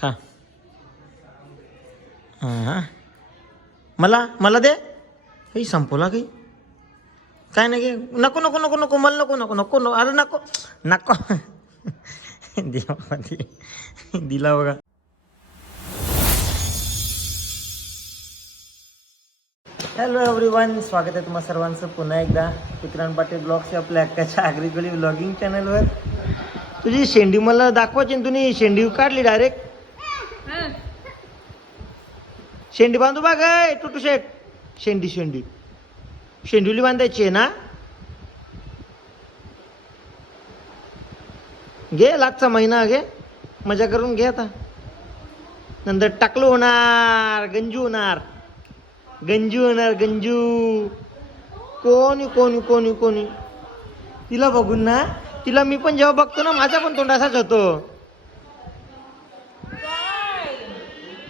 खा हां मला मला दे. काही संपवला काही? काय नाही घे नको नको नको नको मला नको नको नको नको अरे नको नको. देवा दिला बघा. हॅलो एव्हरीवन स्वागत आहे तुम्हा सर्वांचं पुन्हा एकदा विक्रांत पाटील ब्लॉगच्या आपल्या अक्काच्या आगरीगली ब्लॉगिंग चॅनलवर तुझी शेंडी मला दाखवायची तुम्ही शेंडी काढली डायरेक्ट शेंडी बांधू बा काय टुटू शेट. शेंडी शेंडी. शेंडुली बांधायची आहे ना? घे लागचा महिना घे. मजा करून घे आता. नंतर टाकलो होणार गंजू होणार. गंजू होणार गंजू. कोणी कोणी कोणी कोणी. तिला बघून ना तिला मी पण जेव्हा बघतो ना माझा पण तोंड असाच होतो.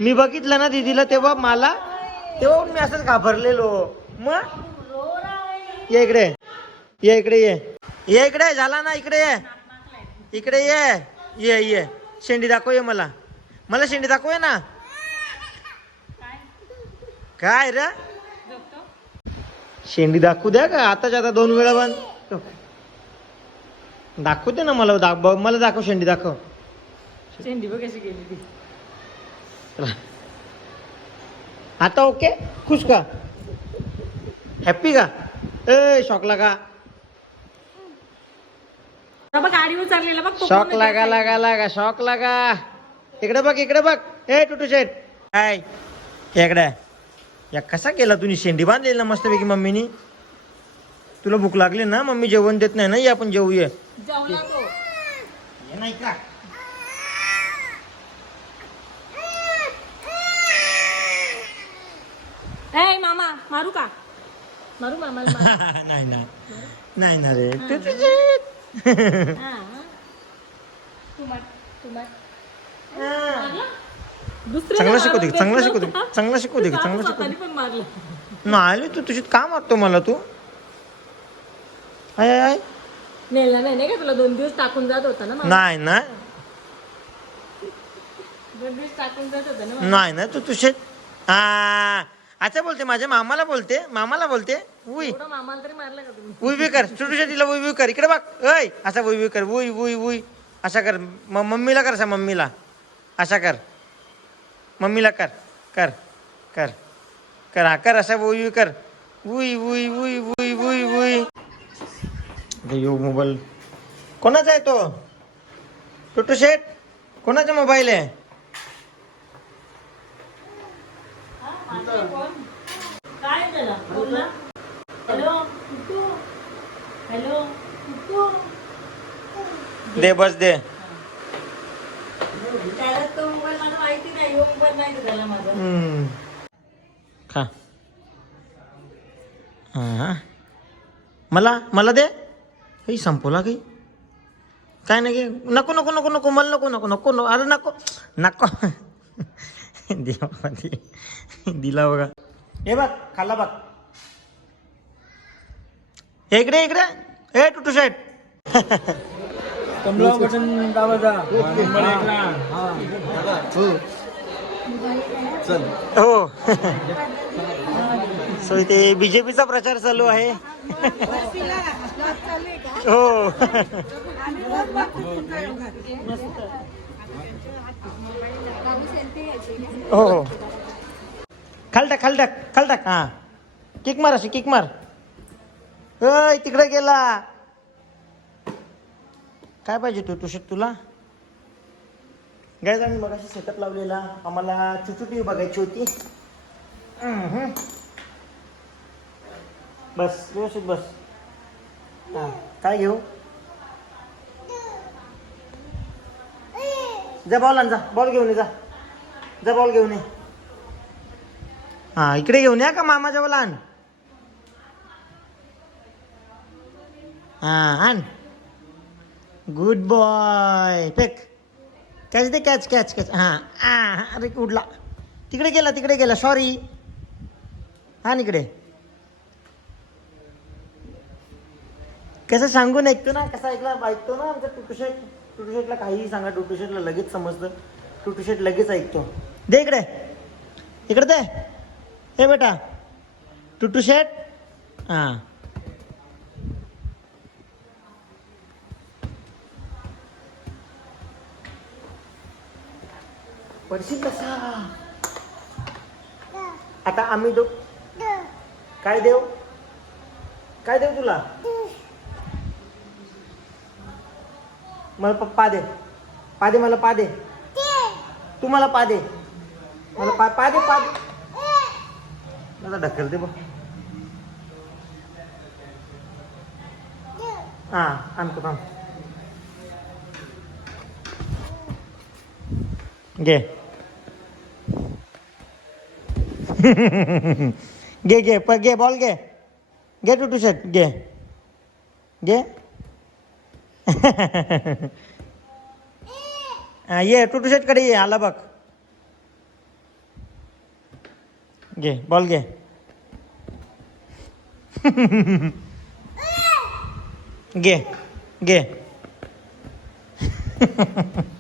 मी बघितलं ना दीदीला तेव्हा मला तेव्हा मी असंच घाबरलेलो. मग? ये इकडे. ये इकडे ये. ये इकडे झाला ना इकडे ये. इकडे ये. ये ये. शेंडी दाखव ये मला. मला शेंडी दाखव ना. काय रे? शेंडी दाखवू द्या का? आताच आता दोन वेळा पण दाखवू दे ना मला दाख मला दाखव शेंडी दाखव. शेंडी बघ कशी गेली ती. आता ओके? खुश का? हॅप्पी का? ए शॉक लगा. बघ गाडीवर चाललेला बघ तो शॉक लागा? लागा लागा शॉक लागा. इकडे बघ इकडे बघ. ए टुटू शेट हाय. इकडे. या कसा केला तुम्ही? शेंडी बांधलेली ना मस्तपैकी मम्मीनी? तुला भूक लागली ना? मम्मी जेवण देत नाही ना? ये आपण जेवूया. नाही का ए मामा मारू का मारू मामाला मारू. नाही ना नाही ना रे टुटू शेट हा. तू मार, तू मार. मारला? दुसऱ्याने चांगला शिकवते मारलं चांगला ते. शिकवते चांगला शिकवते तू चांगला स्वतःने पण मारलं नाही तू तुझी का मारतो मला तू आय आय आय नेला नाही नाही का तुला दोन दिवस टाकून जात होता ना मामा? नाही ना दोन दिवस टाकून जात होता ना मामा? नाही ना तू तुझे हा अच्छा बोलते माझ्या मामाला बोलते मामाला बोलते उई. मामाला तरी मारलं का तुम्ही? उई बी कर छोटू शेटीला उई बी कर. इकडे बघ ऐ असा उई बी कर उई उई उई. असा कर म- मम्मीला कर असा मम्मीला. असा कर. मम्मीला कर कर कर कर. हा कर असा उई बी कर. उई उई उई उई उई उई. यो मोबाईल. कोणाचा आहे तो? टोटू शेट कोणाचा मोबाईल आहे? काय झालं? बोल ना हॅलो कुट्टू हॅलो कुट्टू दे बस दे. त्याला तो मोबाईल मला माहिती नाही यो मोबाईल माहिती झाला माझा? हम्म. खा. हां मला मला दे. काही संपवला काही? काय नाही नको नको नको नको मला नको नको नको नको अरे नको नको. देवा दे- दिला बघा हे बघ खाल्ला बघ इकडे इकडे ए टुटू शेट कमला बटन हो सो इथे बीजेपीचा प्रचार चालू आहे हो हो हो. खाल टाक खाल टाक खाल टाक किक मार अशी किक मार. अय तिकडे गेला. काय पाहिजे तू तुषक तुला? गायज आम्ही मगाशी सेटअप लावलेला. आम्हाला चुचुटी बघायची होती. बस व्यवस्थित बस. हां काय घेऊ? जा बॉल जा. बॉल घेऊन ये जा. जा बॉल घेऊन ये. हा इकडे घेऊन या का मामाच्या बोला आण. हा आण. गुड बॉय फेक. कॅच दे कॅच कॅच कॅच हां हां अरे उडला. तिकडे गेला तिकडे गेला. सॉरी हा इकडे. कसं सांगून ऐकतो ना कसं ऐकला ऐकतो ना आमचा टुटुशेट टुटुशेटला काहीही सांगा टुटुशेटला लगेच समजतं. टुटू शेट लगेच ऐकतो. दे इकडे. इकडे दे. हे बेटा. टुटू शेट हां. पडशील कसा आता आम्ही दो काय देऊ काय देऊ तुला? मला प- पा दे पा दे मला पा दे तू मला पा दे मला पा पा दे पा दे मला ढकलते बघ हा आणतो थांब. घे. घे घे प घे बॉल घे. घे टू शर्ट. घे. घे. हा, ये टू शर्टकडे ये आला बघ. घे बॉल घे. घे घे.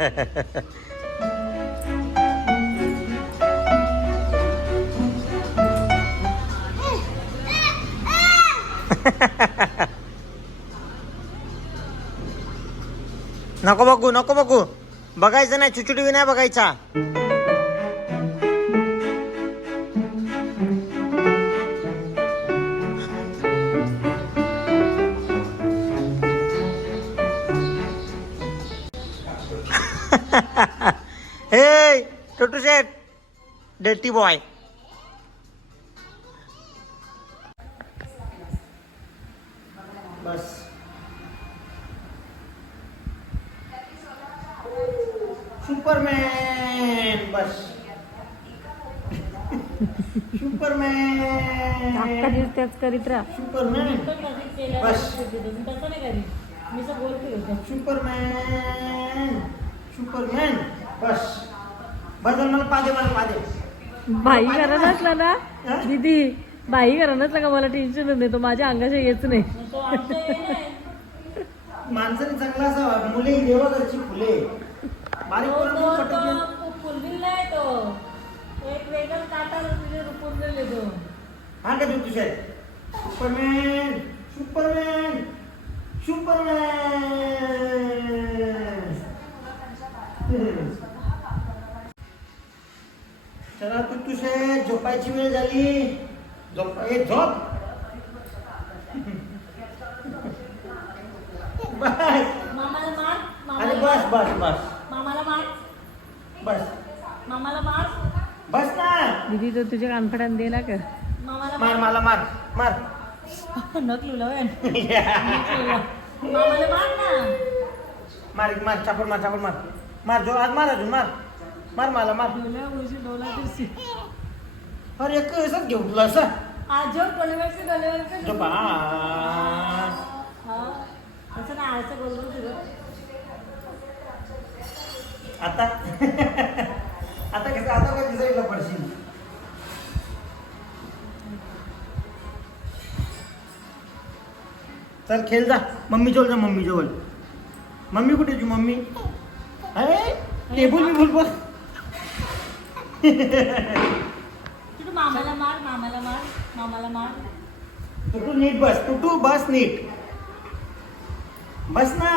नको बघू नको बघू. बघायचं नाही चुचुटी नाही बघायचा. हे टोटू शेट डेटी बॉय बस सुपरमॅन बस सुपरमॅन त्याच करीत राहा. सुपरमॅन बस तसं नाही करीत. मी तर बोलते होते. सुपरमॅन सुपरमॅन बस. बदल मला पादे मला पादे बाई करा नसला ना? दीदी बाई करा नसला का मला टेन्शन नाही? तो माझ्या अंगाच्या येच नाही. माणसाने चांगला असावा. मुले ही देवाघरची फुले. बारीक. फुलबिल नाही तो. एक वेगळं काटा तुझे रुपून तो. हा का देऊ तुझ्या सुपरमॅन. सुपरमॅन. सुपरमॅन. चला तू तुझे झोपायची वेळ झाली. झोप ए झोप. बस. मामाला मार अरे मामाला बस बस बस. मामाला मार. बस. मामाला मार. बस ना. दीदी तो तुझ्या कानफड्यात दे ना कर मामाला मार मला मार मार. नक लुलवेन मामाला मार ना. मार मार चापड मार चापड मार. मार जो आज मार अजून मार. मार मला मार. डोल्या उशी डोला दिवशी अरे एक असंच घेऊ तुला असं. आज जो झोपा हा? असं बोलतो आता? आता कसं आता काय दिसायला पडशील? चल खेळ जा. मम्मी जवळ जा मम्मी जवळ मम्मी कुठे तुझी मम्मी? अरे टेबल मी बोल तू मामाला मार मामाला मार मामाला मार? तुटू नीट बस तुटू बस नीट? बस ना.